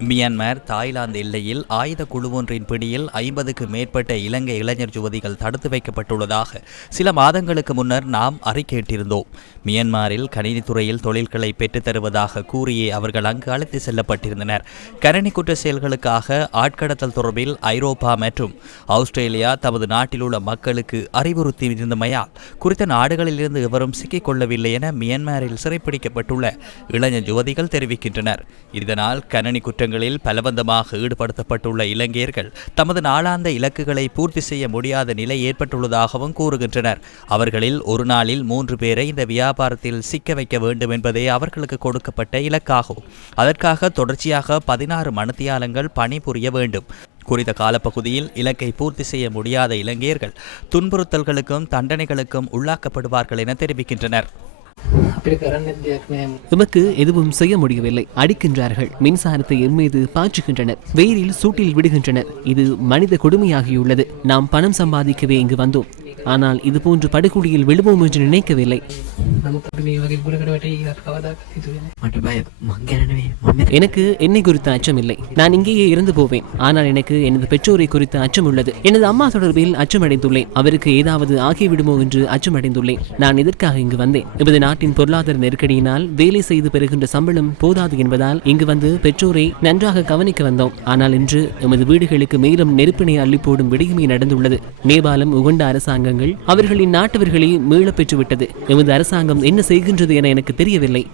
Myanmar Thailand எல்லையில் ஆயுத குழு ஒன்றின் பிடியில் ஐம்பதுக்கு மேற்பட்ட இலங்கை இளைஞர் யுவதிகள் தடுத்து வைக்கப்பட்டுள்ளதாக சில மாதங்களுக்கு முன்னர் நாம் அறிக்கையிட்டிருந்தோம். மியான்மரில் கணினித்துறையில் தொழில்களை பெற்றுத் தருவதாக கூறியே அவர்கள் அங்கு அழைத்து செல்லப்பட்டிருந்தனர். கணினி குற்ற செயல்களுக்காக ஆட்கடத்தல் தொடர்பில் ஐரோப்பா மற்றும் ஆஸ்திரேலியா தமது நாட்டில் உள்ள மக்களுக்கு அறிவுறுத்தி இருந்தமையால் குறித்த நாடுகளிலிருந்து எவரும் சிக்கிக் கொள்ளவில்லை என மியான்மரில் சிறைப்பிடிக்கப்பட்டுள்ள இளைஞர் யுவதிகள் தெரிவிக்கின்றனர். இதனால் கணனி குற்றங்களில் பலவந்தமாக ஈடுபடுத்தப்பட்டுள்ள இலங்கையர்கள் தமது நாளாந்த இலக்குகளை பூர்த்தி செய்ய முடியாத நிலை ஏற்பட்டுள்ளதாகவும் கூறுகின்றனர். அவர்களில் ஒரு நாளில் மூன்று பேரை இந்த வியாபாரத்தில் சிக்க வைக்க வேண்டும் என்பதே அவர்களுக்கு கொடுக்கப்பட்ட இலக்காகும். அதற்காக தொடர்ச்சியாக பதினாறு மணத்தியாலங்கள் பணிபுரிய வேண்டும். குறித்த காலப்பகுதியில் இலக்கை பூர்த்தி செய்ய முடியாத இலங்கையர்கள் துன்புறுத்தல்களுக்கும் தண்டனைகளுக்கும் உள்ளாக்கப்படுவார்கள் என தெரிவிக்கின்றனர். எமக்கு எதுவும் செய்ய முடியவில்லை. அடிக்கின்றார்கள். மின்சாரத்தை எம்மீது பாய்ச்சுகின்றனர். வெயிலில் சூட்டில் விடுகின்றனர். இது மனித கொடுமையாகியுள்ளது. நாம் பணம் சம்பாதிக்கவே இங்கு வந்தோம். ஆனால் இது போன்று படுகொலியில் விழுவோம் என்று நினைக்கவில்லை. නමුත් අපි මේ වගේ ගුණකට වැටී කවදක් හිතුවේ මට බය මං ගැනනේ මම எனக்கு என்னை குறித்த அச்சம் இல்லை நான் இங்கேயே இருந்து போவேன் ஆனால் எனக்கு எனது பெற்றோரை குறித்த அச்சம் உள்ளது எனது அம்மா தொடர்பில் அச்சமடைந்துள்ளேன் அவருக்கு ஏதாவது ஆகிவிடுமோ என்று அச்சமடைந்துள்ளேன் நான் எதற்காக இங்கு வந்தேன் எமது நாட்டின் பொருளாதார நெருக்கடியினால் வேலை செய்து பெறுகின்ற சம்பளம் போதாது என்பதால் இங்கு வந்து பெற்றோரை நன்றாக கவனிக்க வந்தோம் ஆனால் இன்று எமது வீடுகளுக்கு மேலும் நெருப்பினை அள்ளி போடும் விடயமே நடந்துள்ளது நேபாளம் உகண்ட அரசாங்கங்கள் அவர்களின் நாட்டவர்களை மீளப் பெற்றுவிட்டது எமது அரசாங்கம் என்ன செய்கின்றது என எனக்கு தெரியவில்லை.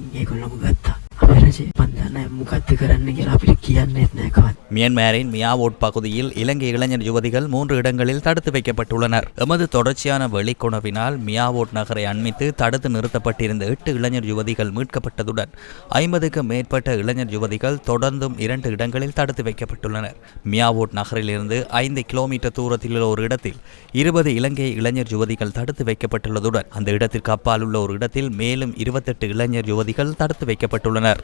ඒගොල්ලොම ගත්තා අපේ රජේ පන්දන්න මොකක්ද කරන්න කියලා අපිට කියන්නෙත් නෑ කවත් மியான்மரின் மியாவோட் பகுதியில் இலங்கை இளைஞர் யுவதிகள் மூன்று இடங்களில் தடுத்து வைக்கப்பட்டுள்ளனர் எமது தொடர்ச்சியான வெளிக்கொணர்வினால் மியாவோட் நகரை அண்மித்து தடுத்து நிறுத்தப்பட்டிருந்த எட்டு இளைஞர் யுவதிகள் மீட்கப்பட்டதுடன் ஐம்பதுக்கு மேற்பட்ட இளைஞர் யுவதிகள் தொடர்ந்தும் இரண்டு இடங்களில் தடுத்து வைக்கப்பட்டுள்ளனர் மியாவோட் நகரிலிருந்து ஐந்து கிலோமீட்டர் தூரத்தில் உள்ள ஒரு இடத்தில் இருபது இலங்கை இளைஞர் யுவதிகள் தடுத்து வைக்கப்பட்டுள்ளதுடன் அந்த இடத்திற்கு அப்பால் உள்ள ஒரு இடத்தில் மேலும் இருபத்தெட்டு இளைஞர் யுவதிகள் தடுத்து வைக்கப்பட்டுள்ளனர்